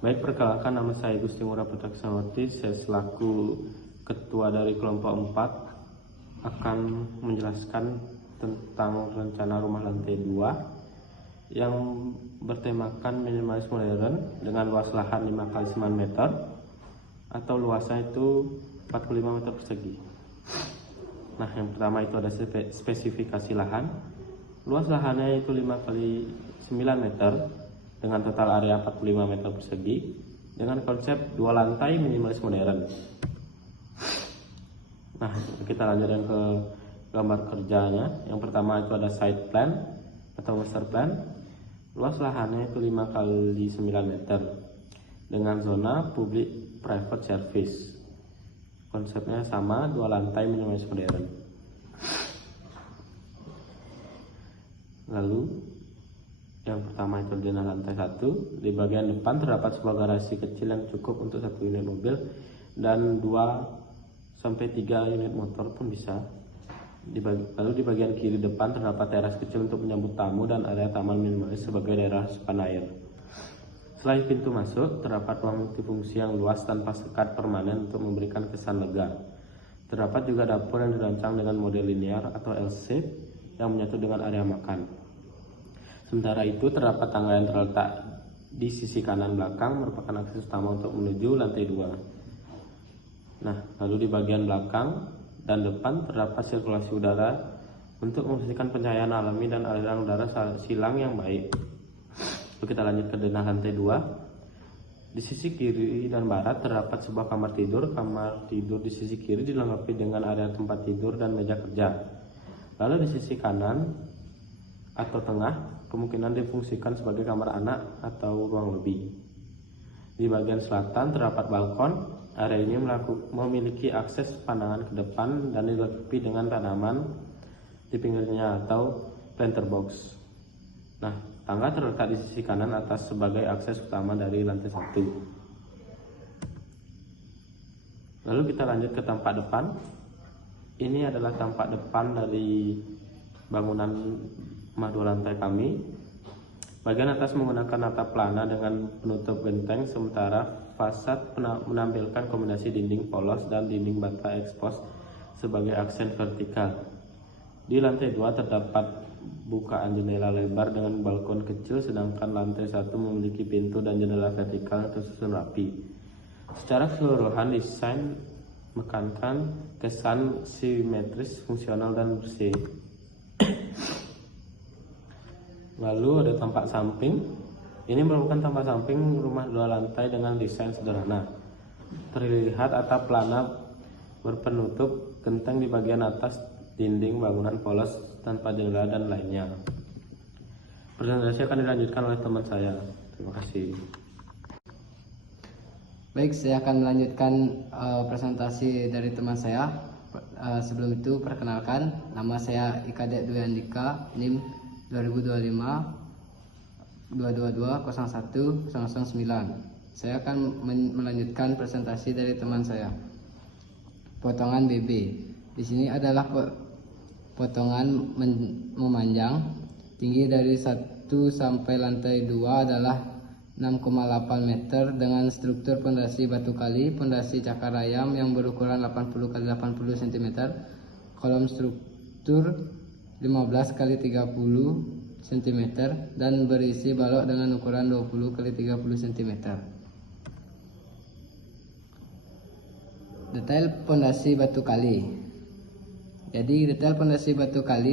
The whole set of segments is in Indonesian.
Baik, perkenalkan, nama saya Gusti Ngurah Putra Krisnamurti. Saya selaku ketua dari kelompok 4 akan menjelaskan tentang rencana rumah lantai 2 yang bertemakan minimalis modern dengan luas lahan 5 x 9 meter atau luasnya itu 45 meter persegi. Nah, yang pertama itu ada spesifikasi lahan. Luas lahannya itu 5 x 9 meter dengan total area 45 meter persegi dengan konsep 2 lantai minimalis modern. Nah, kita lanjutkan ke gambar kerjanya. Yang pertama itu ada site plan atau master plan. Luas lahannya itu 5 x 9 meter dengan zona public private service. Konsepnya sama, 2 lantai minimalis modern. Lalu yang pertama itu di lantai 1. Di bagian depan terdapat sebuah garasi kecil yang cukup untuk 1 unit mobil dan 2-3 unit motor pun bisa. Lalu di bagian kiri depan terdapat teras kecil untuk menyambut tamu dan area taman minimalis sebagai daerah resapan air. Selain pintu masuk, terdapat ruang multifungsi yang luas tanpa sekat permanen untuk memberikan kesan lega. Terdapat juga dapur yang dirancang dengan model linear atau L-shape yang menyatu dengan area makan. Sementara itu, terdapat tangga yang terletak di sisi kanan belakang merupakan akses utama untuk menuju lantai 2. Nah, lalu di bagian belakang dan depan terdapat sirkulasi udara untuk memastikan pencahayaan alami dan aliran udara silang yang baik. Lalu kita lanjut ke denah lantai 2. Di sisi kiri dan barat terdapat sebuah kamar tidur. Kamar tidur di sisi kiri dilengkapi dengan area tempat tidur dan meja kerja. Lalu di sisi kanan atau tengah kemungkinan difungsikan sebagai kamar anak atau ruang lebih. Di bagian selatan terdapat balkon. Area ini memiliki akses pandangan ke depan dan dilengkapi dengan tanaman di pinggirnya atau planter box. Nah, tangga terletak di sisi kanan atas sebagai akses utama dari lantai 1. Lalu kita lanjut ke tampak depan. Ini adalah tampak depan dari bangunan rumah 2 lantai kami. Bagian atas menggunakan atap pelana dengan penutup genteng, sementara fasad menampilkan kombinasi dinding polos dan dinding bata ekspos sebagai aksen vertikal. Di lantai 2 terdapat bukaan jendela lebar dengan balkon kecil, sedangkan lantai 1 memiliki pintu dan jendela vertikal tersusun rapi. Secara keseluruhan, desain menekankan kesan simetris, fungsional, dan bersih. Lalu ada tampak samping. Ini merupakan tampak samping rumah 2 lantai dengan desain sederhana. Terlihat atap pelana berpenutup genteng di bagian atas, dinding bangunan polos tanpa jendela dan lainnya. Presentasi akan dilanjutkan oleh teman saya. Terima kasih. Baik, saya akan melanjutkan presentasi dari teman saya. Sebelum itu, perkenalkan, nama saya Ika Dek Dwi Andika, NIM 2025 222 01 009. Saya akan melanjutkan presentasi dari teman saya. Potongan BB. Di sini adalah potongan memanjang. Tinggi dari 1 sampai lantai 2 adalah 6,8 meter dengan struktur pondasi batu kali, pondasi cakar ayam yang berukuran 80 x 80 cm, kolom struktur 15 x 30 cm dan berisi balok dengan ukuran 20 x 30 cm. Detail pondasi batu kali. Jadi detail pondasi batu kali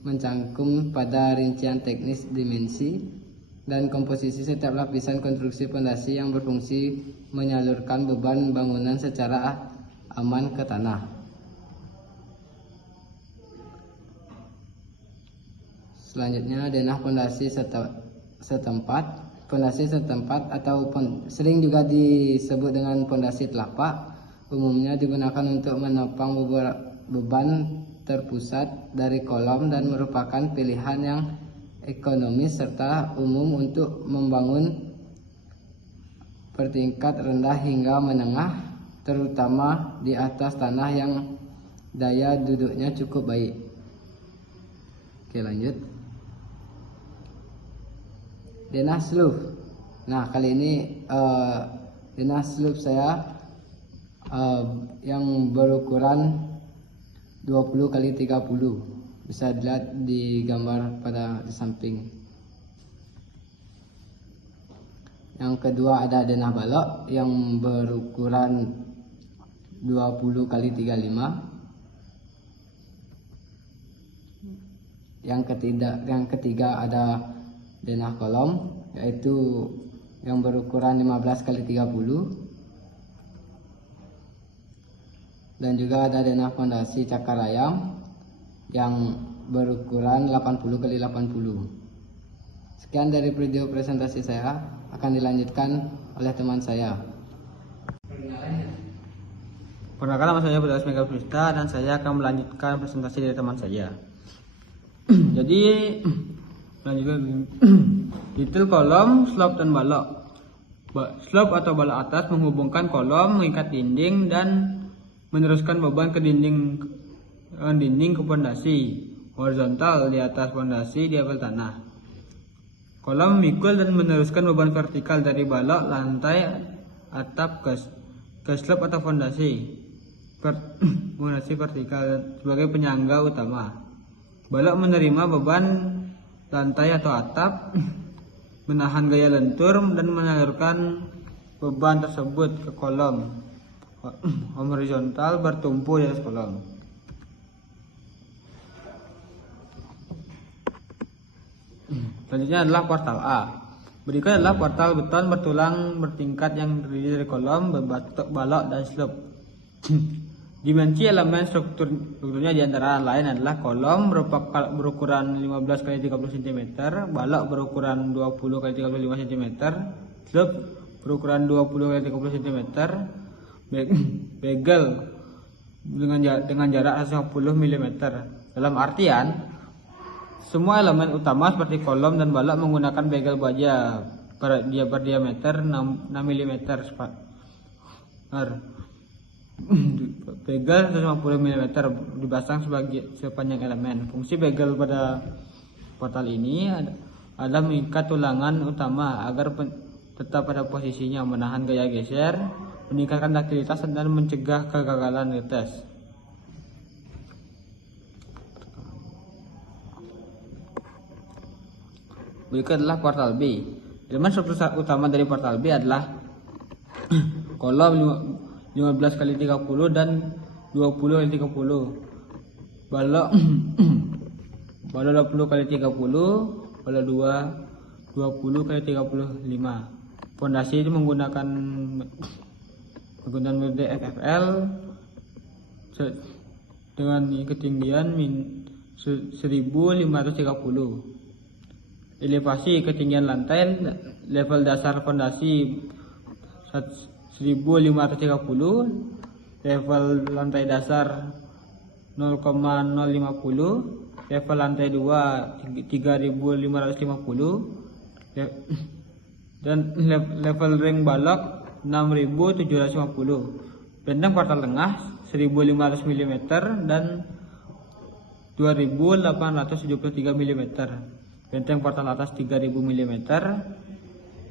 mencangkum pada rincian teknis dimensi dan komposisi setiap lapisan konstruksi pondasi yang berfungsi menyalurkan beban bangunan secara aman ke tanah. Selanjutnya, denah pondasi setempat. Pondasi setempat atau sering juga disebut dengan pondasi telapak, umumnya digunakan untuk menopang beban terpusat dari kolom dan merupakan pilihan yang ekonomis serta umum untuk membangun bertingkat rendah hingga menengah, terutama di atas tanah yang daya duduknya cukup baik. Oke, lanjut. Denah sluff. Nah, kali ini denah slope saya yang berukuran 20 kali 30. Bisa dilihat di gambar pada di samping. Yang kedua ada denah balok yang berukuran 20 kali 35. Yang ketiga ada denah kolom yaitu yang berukuran 15 kali 30. Dan juga ada denah fondasi cakar ayam yang berukuran 80 kali 80. Sekian dari video presentasi saya, akan dilanjutkan oleh teman saya. Perkenalkan, nama saya Budas Mega Prista dan saya akan melanjutkan presentasi dari teman saya. Jadi lanjutkan detail kolom, slope dan balok. Slope atau balok atas menghubungkan kolom, mengikat dinding dan meneruskan beban ke dinding ke pondasi. Horizontal di atas pondasi di level tanah. Kolom memikul dan meneruskan beban vertikal dari balok, lantai, atap ke slope atau fondasi. Fondasi vertikal sebagai penyangga utama. Balok menerima beban lantai atau atap, menahan gaya lentur dan menyalurkan beban tersebut ke kolom. Horizontal bertumpu di atas kolom. Selanjutnya adalah portal A. Berikut adalah portal beton bertulang bertingkat yang terdiri dari kolom, berbatok, balok, dan slope. Dimensi elemen strukturnya di antara lain adalah kolom berukuran 15 x 30 cm, balok berukuran 20 x 35 cm, slope berukuran 20 x 30 cm, bagel dengan jarak 50 mm. Dalam artian, semua elemen utama seperti kolom dan balok menggunakan bagel baja berdiameter 6 mm. Bagel 150 mm dipasang sepanjang elemen. Fungsi bagel pada portal ini adalah mengikat tulangan utama agar tetap pada posisinya, menahan gaya geser, meningkatkan aktivitas dan mencegah kegagalan ngetes. Berikut adalah portal B. Elemen struktur utama dari portal B adalah kolom 15 x 30 dan 20 x 30. Balok 20 x 30, balok 20 x 35. Fondasi itu menggunakan metode FFL dengan ketinggian 1530. Elevasi ketinggian lantai level dasar fondasi 1530, level lantai dasar 0,050, level lantai 2 3550, dan level ring balok 6750. Benteng portal tengah 1500 mm dan 2873 mm. Benteng portal atas 3000 mm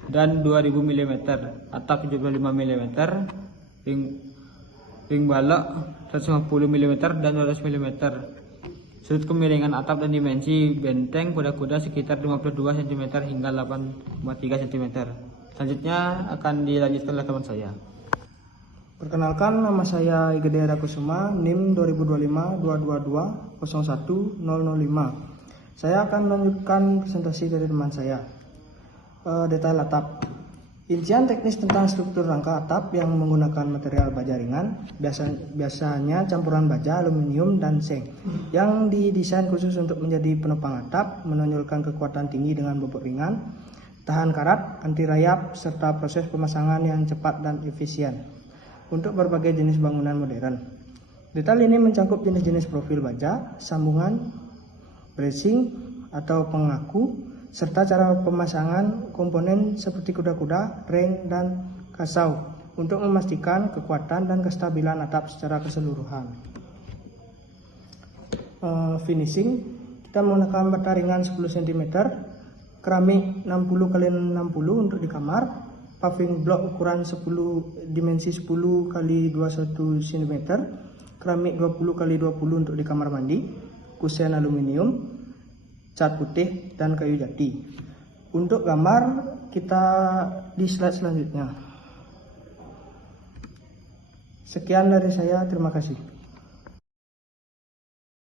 dan 2000 mm. Atap 75 mm. Ring balok 150 mm dan 200 mm. Sudut kemiringan atap dan dimensi benteng kuda-kuda sekitar 52 cm hingga 8,3 cm. Selanjutnya akan dilanjutkan oleh teman saya. Perkenalkan, nama saya Igede Kusuma, NIM 2025-222-01005. Saya akan melanjutkan presentasi dari teman saya. Detail atap. Rincian teknis tentang struktur rangka atap yang menggunakan material baja ringan, biasanya campuran baja, aluminium, dan seng, yang didesain khusus untuk menjadi penopang atap, menonjolkan kekuatan tinggi dengan bobot ringan, tahan karat, anti rayap, serta proses pemasangan yang cepat dan efisien untuk berbagai jenis bangunan modern. Detail ini mencakup jenis-jenis profil baja, sambungan, bracing atau pengaku, serta cara pemasangan komponen seperti kuda-kuda, ring, dan kasau untuk memastikan kekuatan dan kestabilan atap secara keseluruhan. Finishing, kita menggunakan bata ringan 10 cm, keramik 60 x 60 untuk di kamar, paving block ukuran 10 dimensi 10 x 21 cm, keramik 20 x 20 untuk di kamar mandi, kusen aluminium, cat putih, dan kayu jati. Untuk gambar kita di slide selanjutnya. Sekian dari saya, terima kasih.